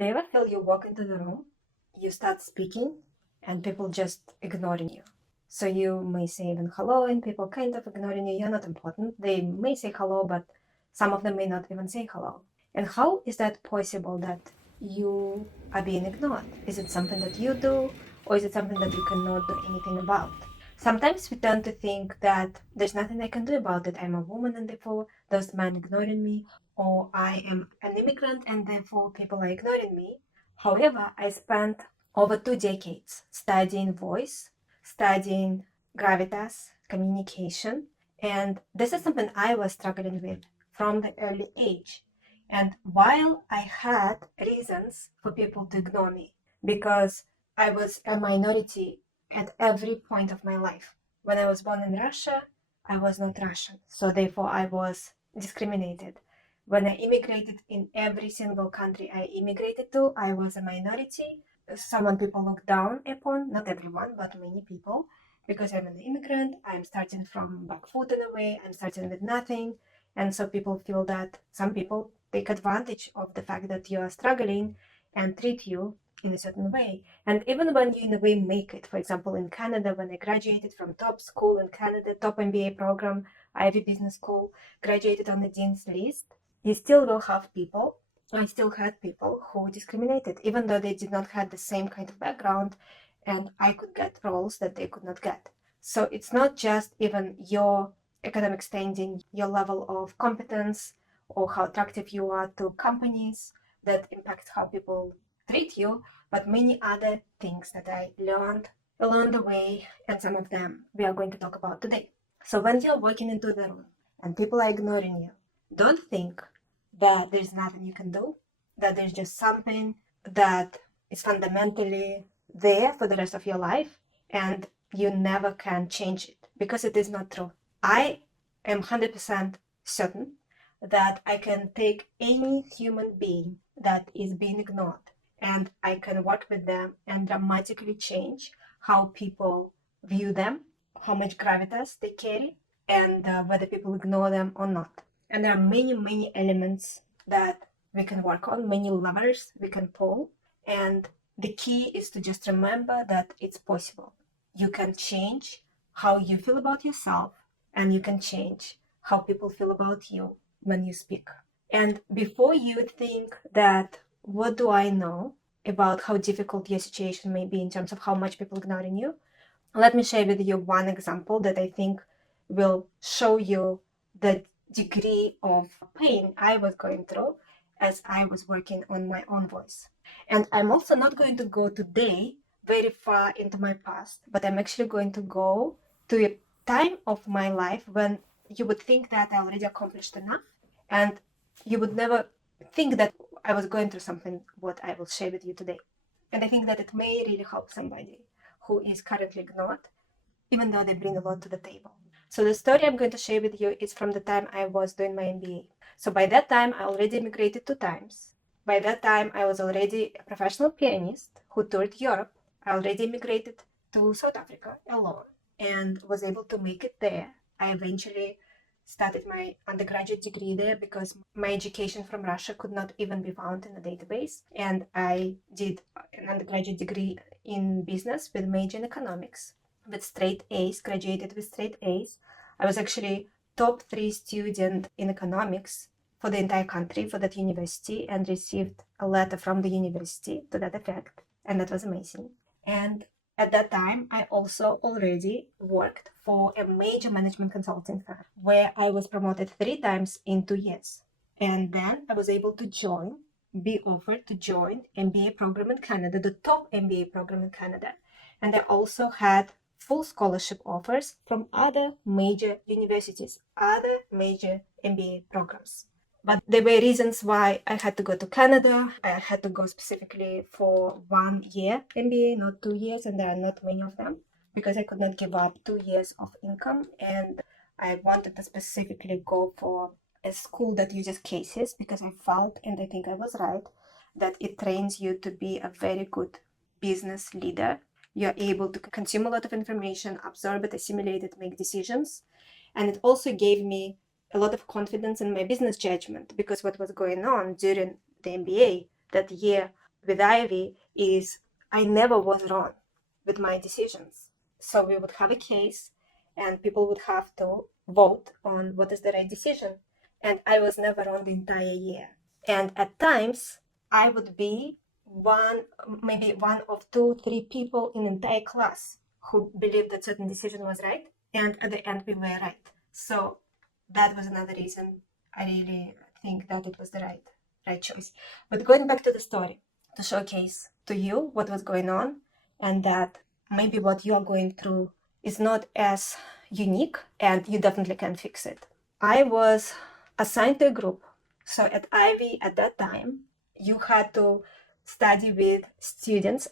Do you ever feel you walk into the room, you start speaking, and people just ignoring you? So you may say even hello, and people kind of ignoring you. You're not important. They may say hello, but some of them may not even say hello. And how is that possible that you are being ignored? Is it something that you do, or is it something that you cannot do anything about? Sometimes we tend to think that there's nothing I can do about it. I'm a woman, and therefore there's men ignoring me, or I am an immigrant and therefore people are ignoring me. However, I spent over 2 decades studying voice, studying gravitas, communication, and this is something I was struggling with from the early age. And while I had reasons for people to ignore me, because I was a minority at every point of my life. When I was born in Russia, I was not Russian, so therefore I was discriminated. When I immigrated in every single country I immigrated to, I was a minority. Someone people look down upon, not everyone, but many people, because I'm an immigrant. I'm starting from back foot in a way. I'm starting with nothing. And so people feel that some people take advantage of the fact that you are struggling and treat you in a certain way. And even when you in a way make it, for example, in Canada, when I graduated from top school in Canada, top MBA program, Ivy Business School, graduated on the dean's list, you still will have people. I still had people who discriminated, even though they did not have the same kind of background, and I could get roles that they could not get. So it's not just even your academic standing, your level of competence, or how attractive you are to companies that impact how people treat you, but many other things that I learned along the way, and some of them we are going to talk about today. So when you're walking into the room and people are ignoring you, don't think that there's nothing you can do, that there's just something that is fundamentally there for the rest of your life and you never can change it, because it is not true. I am 100% certain that I can take any human being that is being ignored and I can work with them and dramatically change how people view them, how much gravitas they carry, and whether people ignore them or not. And there are many, many elements that we can work on, many levers we can pull. And the key is to just remember that it's possible. You can change how you feel about yourself, and you can change how people feel about you when you speak. And before you think that, what do I know about how difficult your situation may be in terms of how much people ignoring you, let me share with you one example that I think will show you the degree of pain I was going through as I was working on my own voice. And I'm also not going to go today very far into my past, but I'm actually going to go to a time of my life when you would think that I already accomplished enough, and you would never think that I was going through something what I will share with you today. And I think that it may really help somebody who is currently ignored, even though they bring a lot to the table. So the story I'm going to share with you is from the time I was doing my MBA. So by that time, I already immigrated 2 times. By that time, I was already a professional pianist who toured Europe. I already immigrated to South Africa alone and was able to make it there. I eventually started my undergraduate degree there because my education from Russia could not even be found in the database. And I did an undergraduate degree in business with major in economics with straight A's, graduated with straight A's. I was actually top 3 student in economics for the entire country for that university and received a letter from the university to that effect. And that was amazing. And at that time, I also already worked for a major management consulting firm where I was promoted 3 times in 2 years. And then I was able to be offered to join MBA program in Canada, the top MBA program in Canada. And I also had full scholarship offers from other major universities, other major MBA programs. But there were reasons why I had to go to Canada. I had to go specifically for 1 year MBA, not 2 years, and there are not many of them, because I could not give up 2 years of income. And I wanted to specifically go for a school that uses cases, because I felt, and I think I was right, that it trains you to be a very good business leader. You're able to consume a lot of information, absorb it, assimilate it, make decisions. And it also gave me a lot of confidence in my business judgment, because what was going on during the MBA that year with Ivy is I never was wrong with my decisions. So we would have a case and people would have to vote on what is the right decision. And I was never wrong the entire year. And at times, I would be maybe one of 2, 3 people in the entire class who believed that certain decision was right. And at the end, we were right. So that was another reason I really think that it was the right choice. But going back to the story, to showcase to you what was going on and that maybe what you are going through is not as unique and you definitely can fix it. I was assigned to a group. So at Ivy at that time, you had to study with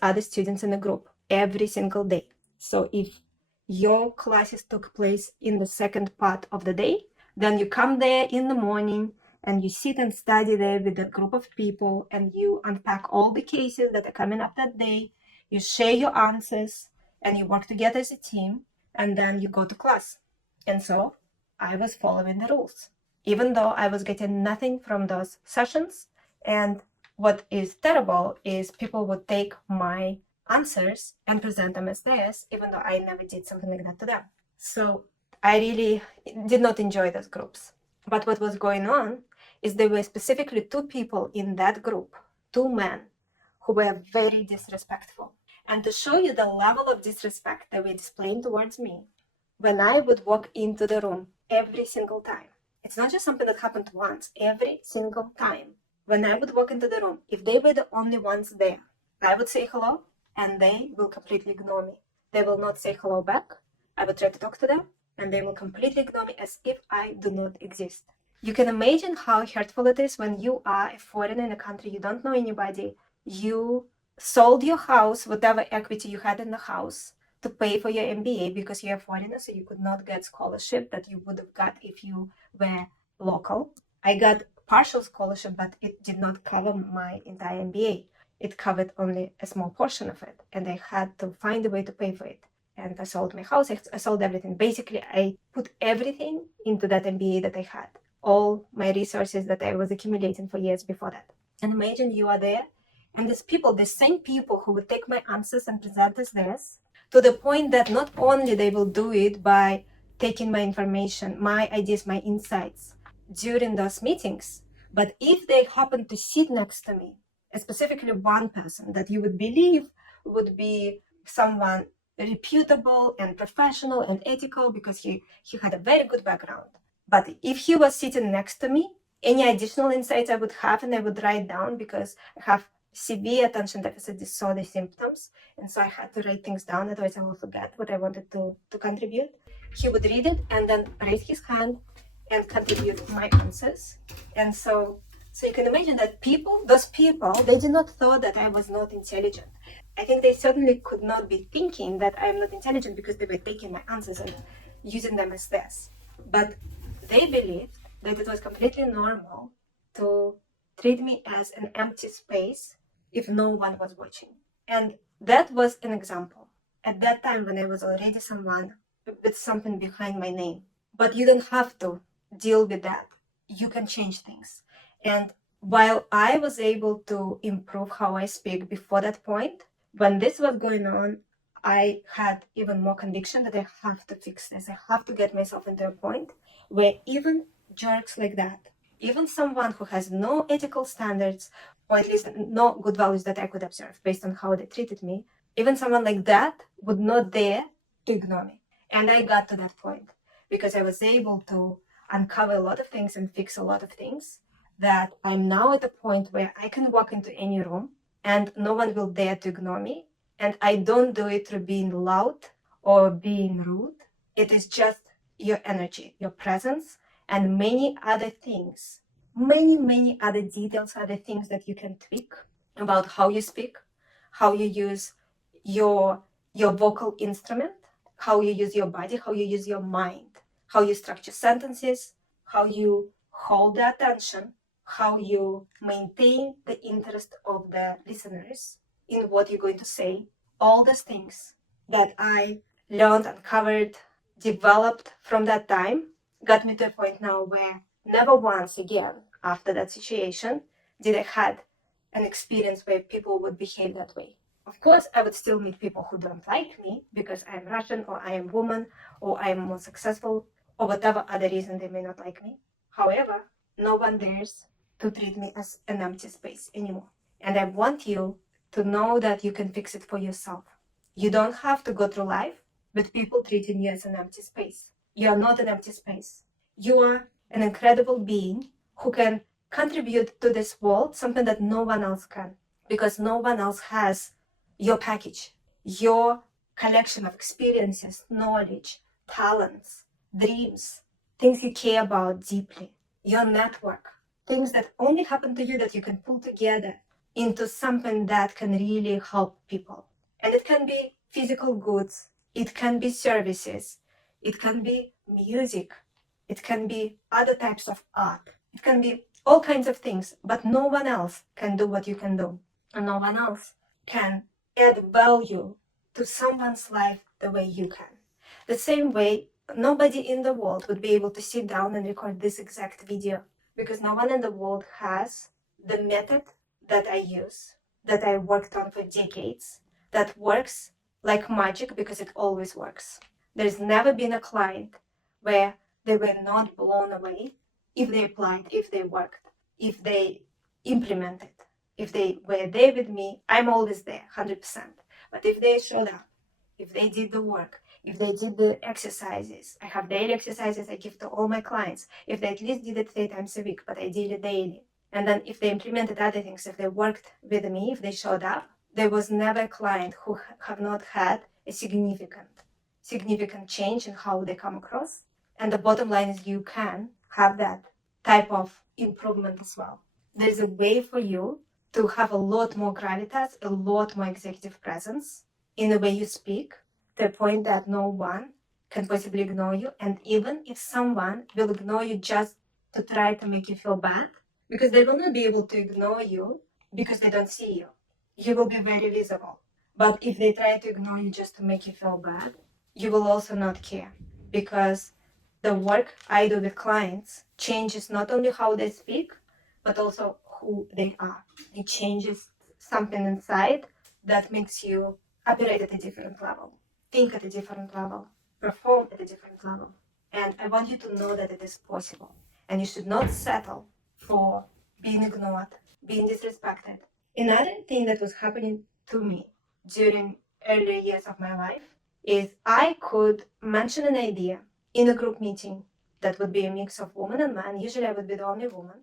other students in the group every single day. So if your classes took place in the second part of the day, then you come there in the morning and you sit and study there with a group of people and you unpack all the cases that are coming up that day. You share your answers and you work together as a team and then you go to class. And so I was following the rules, even though I was getting nothing from those sessions. And what is terrible is people would take my answers and present them as theirs, even though I never did something like that to them. So I really did not enjoy those groups. But what was going on is there were specifically 2 people in that group, 2 men, who were very disrespectful. And to show you the level of disrespect they were displaying towards me, when I would walk into the room every single time, it's not just something that happened once, every single time. When I would walk into the room, if they were the only ones there, I would say hello and they will completely ignore me. They will not say hello back. I would try to talk to them and they will completely ignore me as if I do not exist. You can imagine how hurtful it is when you are a foreigner in a country, you don't know anybody, you sold your house, whatever equity you had in the house, to pay for your MBA because you're a foreigner, so you could not get scholarship that you would have got if you were local. I got partial scholarship, but it did not cover my entire MBA. It covered only a small portion of it, and I had to find a way to pay for it. And I sold my house, I sold everything. Basically, I put everything into that MBA that I had, all my resources that I was accumulating for years before that. And imagine you are there, and these people, the same people who would take my answers and present as theirs, to the point that not only they will do it by taking my information, my ideas, my insights during those meetings, but if they happen to sit next to me, specifically one person that you would believe would be someone reputable and professional and ethical because he had a very good background. But if he was sitting next to me, any additional insights I would have and I would write down because I have severe attention deficit disorder symptoms. And so I had to write things down, otherwise I will forget what I wanted to contribute. He would read it and then raise his hand and contribute my answers. And so you can imagine that those people, they did not thought that I was not intelligent. I think they certainly could not be thinking that I am not intelligent because they were taking my answers and using them as theirs. But they believed that it was completely normal to treat me as an empty space if no one was watching. And that was an example. At that time when I was already someone with something behind my name. But you don't have to deal with that. You can change things. And while I was able to improve how I speak before that point, when this was going on, I had even more conviction that I have to fix this. I have to get myself into a point where even jerks like that, even someone who has no ethical standards, or at least no good values that I could observe based on how they treated me, even someone like that would not dare to ignore me. And I got to that point because I was able to uncover a lot of things and fix a lot of things that I'm now at a point where I can walk into any room and no one will dare to ignore me. And I don't do it through being loud or being rude. It is just your energy, your presence, and many other things, many other details, other things that you can tweak about how you speak, how you use your vocal instrument, how you use your body, how you use your mind, how you structure sentences, how you hold the attention, how you maintain the interest of the listeners in what you're going to say. All those things that I learned, uncovered, developed from that time got me to a point now where never once again after that situation did I had an experience where people would behave that way. Of course, I would still meet people who don't like me because I'm Russian or I am woman or I am more successful or whatever other reason they may not like me. However, no one dares to treat me as an empty space anymore. And I want you to know that you can fix it for yourself. You don't have to go through life with people treating you as an empty space. You are not an empty space. You are an incredible being who can contribute to this world something that no one else can, because no one else has your package, your collection of experiences, knowledge, talents, dreams, things you care about deeply, your network, things that only happen to you that you can pull together into something that can really help people. And it can be physical goods, it can be services, it can be music, it can be other types of art, it can be all kinds of things, but no one else can do what you can do. And no one else can add value to someone's life the way you can. The same way, nobody in the world would be able to sit down and record this exact video because no one in the world has the method that I use, that I worked on for decades, that works like magic because it always works. There's never been a client where they were not blown away if they applied, if they worked, if they implemented, if they were there with me. I'm always there, 100%. But if they showed up, if they did the work, if they did the exercises, I have daily exercises I give to all my clients. If they at least did it 3 times a week, but I did it daily. And then if they implemented other things, if they worked with me, if they showed up, there was never a client who have not had a significant change in how they come across. And the bottom line is you can have that type of improvement as well. There's a way for you to have a lot more gravitas, a lot more executive presence in the way you speak, to a point that no one can possibly ignore you. And even if someone will ignore you just to try to make you feel bad, because they will not be able to ignore you because they don't see you. You will be very visible. But if they try to ignore you just to make you feel bad, you will also not care, because the work I do with clients changes not only how they speak, but also who they are. It changes something inside that makes you operate at a different level, think at a different level, perform at a different level. And I want you to know that it is possible. And you should not settle for being ignored, being disrespected. Another thing that was happening to me during early years of my life is I could mention an idea in a group meeting that would be a mix of women and men. Usually I would be the only woman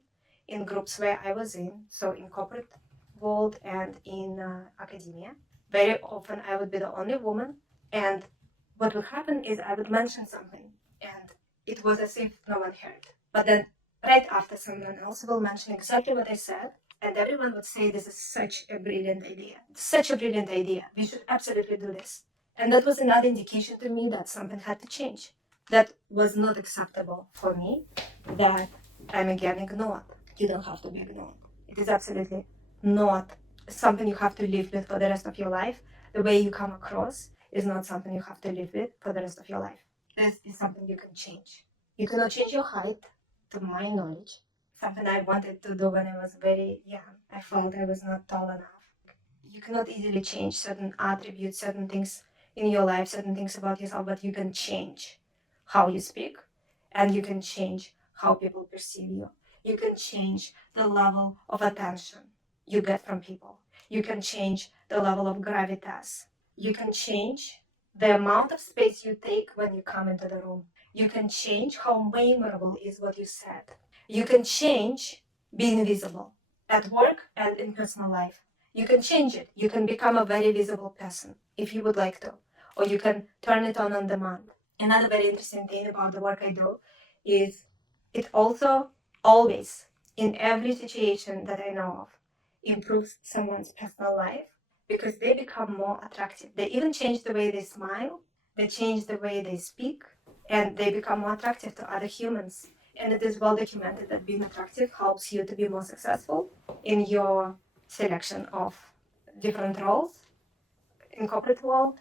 in groups where I was in, so in corporate world and in academia. Very often I would be the only woman, and what would happen is I would mention something and it was as if no one heard. But then right after, someone else will mention exactly what I said, and everyone would say, this is such a brilliant idea. Such a brilliant idea. We should absolutely do this. And that was another indication to me that something had to change. That was not acceptable for me, that I'm again ignored. You don't have to be ignored. It is absolutely not something you have to live with for the rest of your life. The way you come across is not something you have to live with for the rest of your life. This is something you can change. You cannot change your height, to my knowledge. Something I wanted to do when I was very young. I felt I was not tall enough. You cannot easily change certain attributes, certain things in your life, certain things about yourself, but you can change how you speak, and you can change how people perceive you. You can change the level of attention you get from people. You can change the level of gravitas. You can change the amount of space you take when you come into the room. You can change how memorable is what you said. You can change being visible at work and in personal life. You can change it. You can become a very visible person if you would like to, or you can turn it on demand. Another very interesting thing about the work I do is it also always, in every situation that I know of, improves someone's personal life because they become more attractive. They even change the way they smile, they change the way they speak, and they become more attractive to other humans. And it is well documented that being attractive helps you to be more successful in your selection of different roles in corporate world,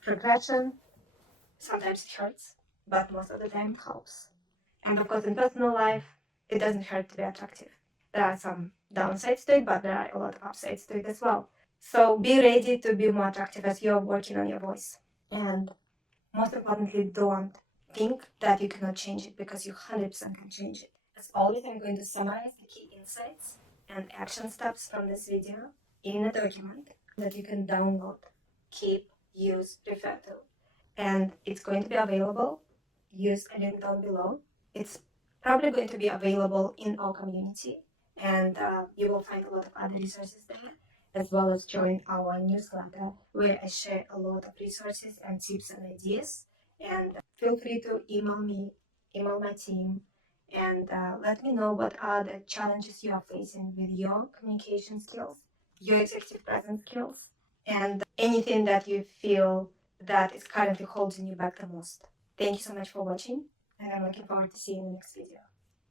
progression. Sometimes it hurts, but most of the time it helps. And of course, in personal life, it doesn't hurt to be attractive. There are some downsides to it, but there are a lot of upsides to it as well. So be ready to be more attractive as you're working on your voice. And most importantly, don't think that you cannot change it, because you 100% can change it. As always, I'm going to summarize the key insights and action steps from this video in a document that you can download, keep, use, refer to. And it's going to be available. Use a link down below. It's probably going to be available in our community, and you will find a lot of other resources there, as well as join our newsletter, where I share a lot of resources and tips and ideas. And feel free to email me, email my team, and let me know what are the challenges you are facing with your communication skills, your executive presence skills, and anything that you feel that is currently holding you back the most. Thank you so much for watching, and I'm looking forward to seeing you in the next video.